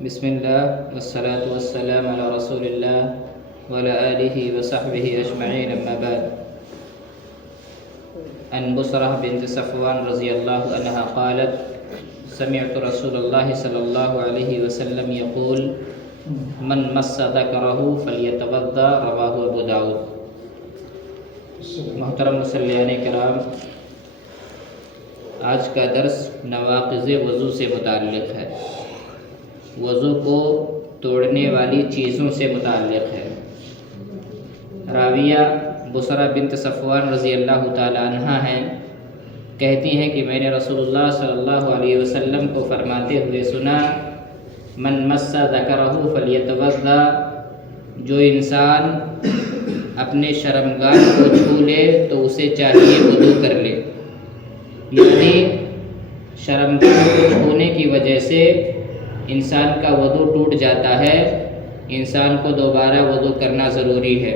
بسم الله والصلاة والسلام على رسول الله وعلى آله وصحبه أجمعين أما بعد. عن بصرة بنت صفوان رضي الله عنها قالت: سمعت رسول الله صلى الله عليه وسلم يقول: من مس ذكره فليتوضأ. رواه ابو داود. محترم مصلیان کرام، آج کا درس نواقض وضو سے متعلق ہے، وضو کو توڑنے والی چیزوں سے متعلق ہے۔ راویہ بصرہ بنت صفوان رضی اللہ تعالی عنہ ہیں، کہتی ہیں کہ میں نے رسول اللہ صلی اللہ علیہ وسلم کو فرماتے ہوئے سنا: من مس ذکرہ فلیتوضأ، جو انسان اپنے شرمگاہ کو چھو لے تو اسے چاہیے وضو کر لے۔ یعنی شرمگاہ کو چھونے کی وجہ سے انسان کا وضو ٹوٹ جاتا ہے، انسان کو دوبارہ وضو کرنا ضروری ہے۔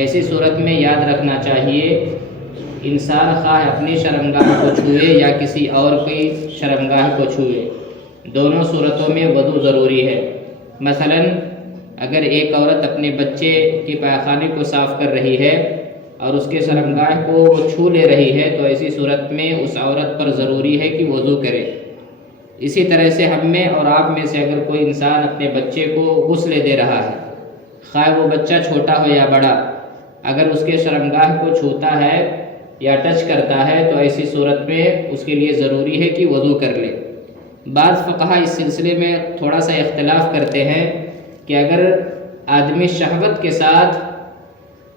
ایسی صورت میں یاد رکھنا چاہیے، انسان خواہ اپنی شرمگاہ کو چھوئے یا کسی اور کی شرمگاہ کو چھوئے، دونوں صورتوں میں وضو ضروری ہے۔ مثلاً اگر ایک عورت اپنے بچے کے پاخانے کو صاف کر رہی ہے اور اس کے شرمگاہ کو وہ چھو لے رہی ہے تو ایسی صورت میں اس عورت پر ضروری ہے کہ وضو کرے۔ اسی طرح سے ہم میں اور آپ میں سے اگر کوئی انسان اپنے بچے کو غسل دے رہا ہے، خواہ وہ بچہ چھوٹا ہو یا بڑا، اگر اس کے شرمگاہ کو چھوتا ہے یا ٹچ کرتا ہے تو ایسی صورت میں اس کے لیے ضروری ہے کہ وضو کر لے۔ بعض فقہا اس سلسلے میں تھوڑا سا اختلاف کرتے ہیں کہ اگر آدمی شہوت کے ساتھ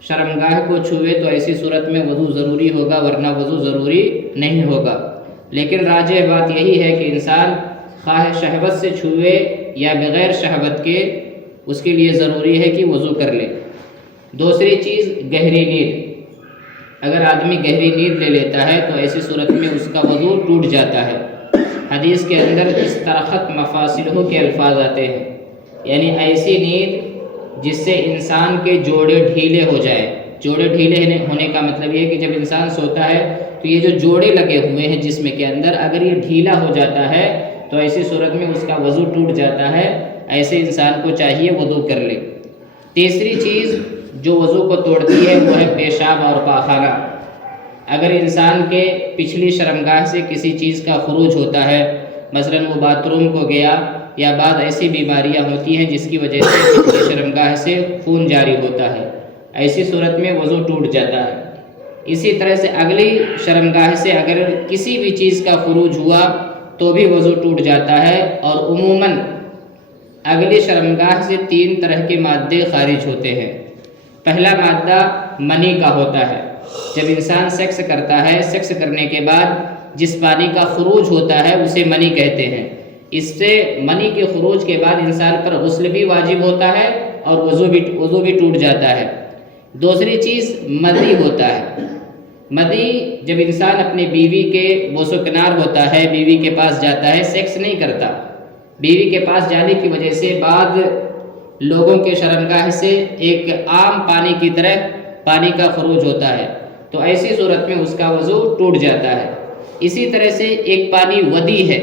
شرمگاہ کو چھوئے تو ایسی صورت میں وضو ضروری ہوگا، ورنہ وضو ضروری نہیں ہوگا۔ لیکن راجح بات یہی ہے کہ انسان خواہ شہوت سے چھوئے یا بغیر شہوت کے، اس کے لیے ضروری ہے کہ وضو کر لے۔ دوسری چیز گہری نیند، اگر آدمی گہری نیند لے لیتا ہے تو ایسی صورت میں اس کا وضو ٹوٹ جاتا ہے۔ حدیث کے اندر استرخت مفاصلہ کے الفاظ آتے ہیں، یعنی ایسی نیند جس سے انسان کے جوڑے ڈھیلے ہو جائیں۔ جوڑے ڈھیلے ہونے کا مطلب یہ ہے کہ جب انسان سوتا ہے تو یہ جو جوڑے لگے ہوئے ہیں جسم کے اندر، اگر یہ ڈھیلا ہو جاتا ہے تو ایسی صورت میں اس کا وضو ٹوٹ جاتا ہے۔ ایسے انسان کو چاہیے وضو کر لے۔ تیسری چیز جو وضو کو توڑتی ہے وہ ہے پیشاب اور پاخانہ۔ اگر انسان کے پچھلی شرمگاہ سے کسی چیز کا خروج ہوتا ہے، مثلاً وہ باتھ روم کو گیا، یا بعض ایسی بیماریاں ہوتی ہیں جس کی وجہ سے پچھلی شرمگاہ سے خون جاری ہوتا ہے، ایسی صورت میں وضو ٹوٹ جاتا ہے۔ اسی طرح سے اگلی شرمگاہ سے اگر کسی بھی چیز کا خروج ہوا تو بھی وضو ٹوٹ جاتا ہے۔ اور عموماً اگلی شرمگاہ سے 3 طرح کے مادے خارج ہوتے ہیں۔ پہلا مادہ منی کا ہوتا ہے۔ جب انسان سیکس کرتا ہے، سیکس کرنے کے بعد جس پانی کا خروج ہوتا ہے اسے منی کہتے ہیں۔ اس سے منی کے خروج کے بعد انسان پر غسل بھی واجب ہوتا ہے اور وضو بھی ٹوٹ جاتا ہے۔ دوسری چیز مدی ہوتا ہے۔ مدی جب انسان اپنی بیوی کے بوس و کنار ہوتا ہے، بیوی کے پاس جاتا ہے، سیکس نہیں کرتا، بیوی کے پاس جانے کی وجہ سے بعض لوگوں کے شرمگاہ سے ایک عام پانی کی طرح پانی کا خروج ہوتا ہے، تو ایسی صورت میں اس کا وضو ٹوٹ جاتا ہے۔ اسی طرح سے ایک پانی ودی ہے،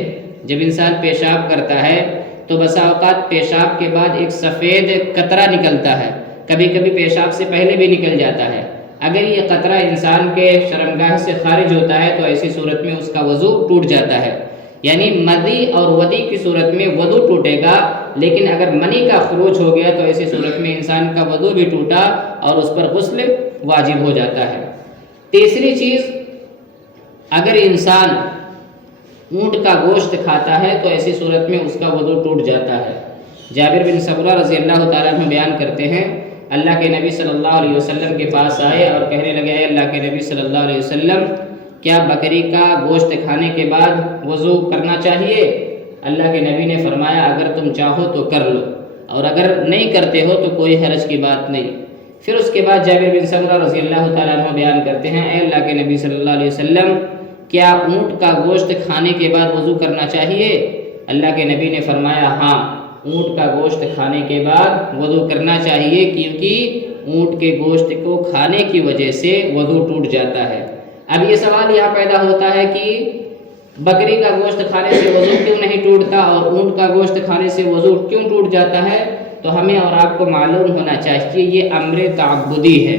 جب انسان پیشاب کرتا ہے تو بسا اوقات پیشاب کے بعد ایک سفید قطرہ نکلتا ہے، کبھی کبھی پیشاب سے پہلے بھی نکل جاتا ہے۔ اگر یہ قطرہ انسان کے شرمگاہ سے خارج ہوتا ہے تو ایسی صورت میں اس کا وضو ٹوٹ جاتا ہے۔ یعنی مدی اور ودی کی صورت میں وضو ٹوٹے گا، لیکن اگر منی کا خروج ہو گیا تو ایسی صورت میں انسان کا وضو بھی ٹوٹا اور اس پر غسل واجب ہو جاتا ہے۔ تیسری چیز، اگر انسان اونٹ کا گوشت کھاتا ہے تو ایسی صورت میں اس کا وضو ٹوٹ جاتا ہے۔ جابر بن سمرہ رضی اللہ تعالیٰ عنہ بیان کرتے ہیں، اللہ کے نبی صلی اللہ علیہ وسلم کے پاس آئے اور کہنے لگے: اے اللہ کے نبی صلی اللہ علیہ وسلم، کیا بکری کا گوشت کھانے کے بعد وضو کرنا چاہیے؟ اللہ کے نبی نے فرمایا: اگر تم چاہو تو کر لو، اور اگر نہیں کرتے ہو تو کوئی حرج کی بات نہیں۔ پھر اس کے بعد جابر بن سمرہ رضی اللہ تعالیٰ عنہ بیان کرتے ہیں، اے اللہ کے نبی صلی اللہ علیہ وسلم، کیا اونٹ کا گوشت کھانے کے بعد وضو کرنا چاہیے؟ اللہ کے نبی نے فرمایا: ہاں، اونٹ کا گوشت کھانے کے بعد وضو کرنا چاہیے، کیونکہ اونٹ کے گوشت کو کھانے کی وجہ سے وضو ٹوٹ جاتا ہے۔ اب یہ سوال یہاں پیدا ہوتا ہے کہ بکری کا گوشت کھانے سے وضو کیوں نہیں ٹوٹتا اور اونٹ کا گوشت کھانے سے وضو کیوں ٹوٹ جاتا ہے؟ تو ہمیں اور آپ کو معلوم ہونا چاہیے یہ امر تعبدی ہے۔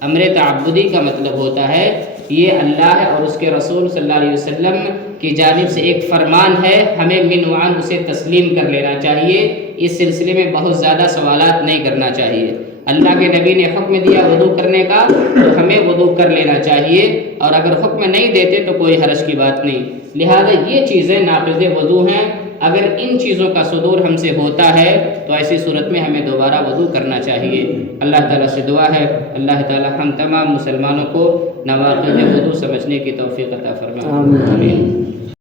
امر تعبدی کا مطلب ہوتا ہے یہ اللہ اور اس کے رسول صلی اللہ علیہ وسلم کی جانب سے ایک فرمان ہے، ہمیں من وعن اسے تسلیم کر لینا چاہیے، اس سلسلے میں بہت زیادہ سوالات نہیں کرنا چاہیے۔ اللہ کے نبی نے حکم دیا وضو کرنے کا تو ہمیں وضو کر لینا چاہیے، اور اگر حکم نہیں دیتے تو کوئی حرج کی بات نہیں۔ لہذا یہ چیزیں ناقض وضو ہیں، اگر ان چیزوں کا صدور ہم سے ہوتا ہے تو ایسی صورت میں ہمیں دوبارہ وضو کرنا چاہیے۔ اللہ تعالیٰ سے دعا ہے اللہ تعالیٰ ہم تمام مسلمانوں کو نواقض وضو سمجھنے کی توفیق عطا فرمائے۔ آمین۔